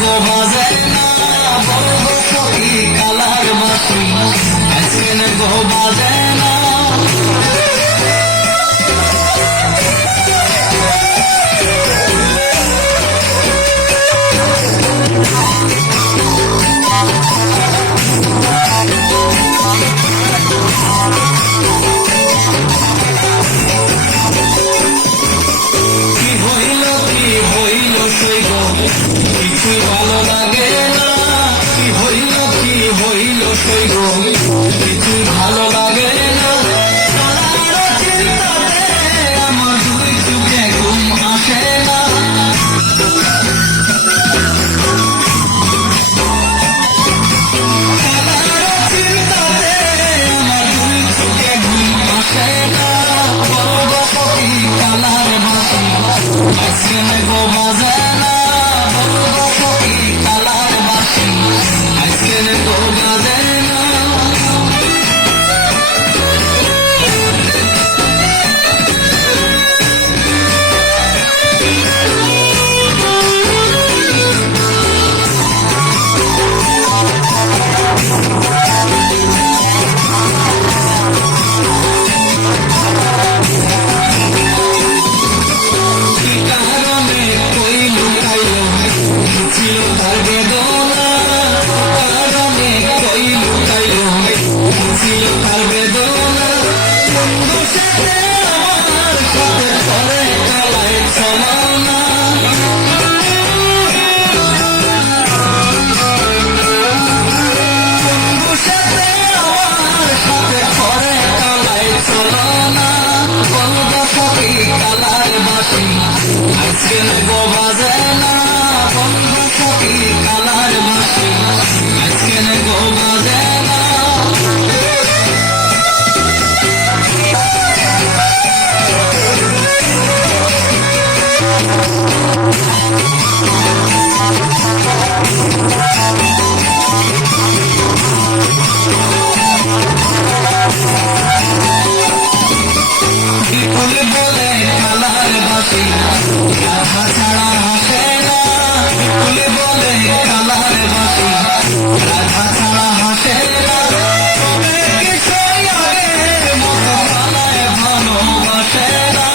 গো বাজে না বলবো সখী কালার বাসি আজকে গো বাজে না কিছুই ভালো লাগে না কি হইল সই গো কিছুই ভালো লাগে না আমার দুই চোখে ঘুম আসে না চিন্তাতে আমার দুই চোখে ঘুম আসে না বলবো সখী কালার বাসি আজকে গো বাজে না বলবো সখী কালার বাসি আজকে গো বাজে না আজকে গো বাজে না বলবো সখী কালার বাসি আজকে গো বাজে না বিপুল বলে কালার বাসি রাধা ছাড়া হাসে না বিপুল বলে কালার বাসি রাধা ছাড়া হাসে না তবে কিছুই আগের মতো কালায় ভালোবাসে না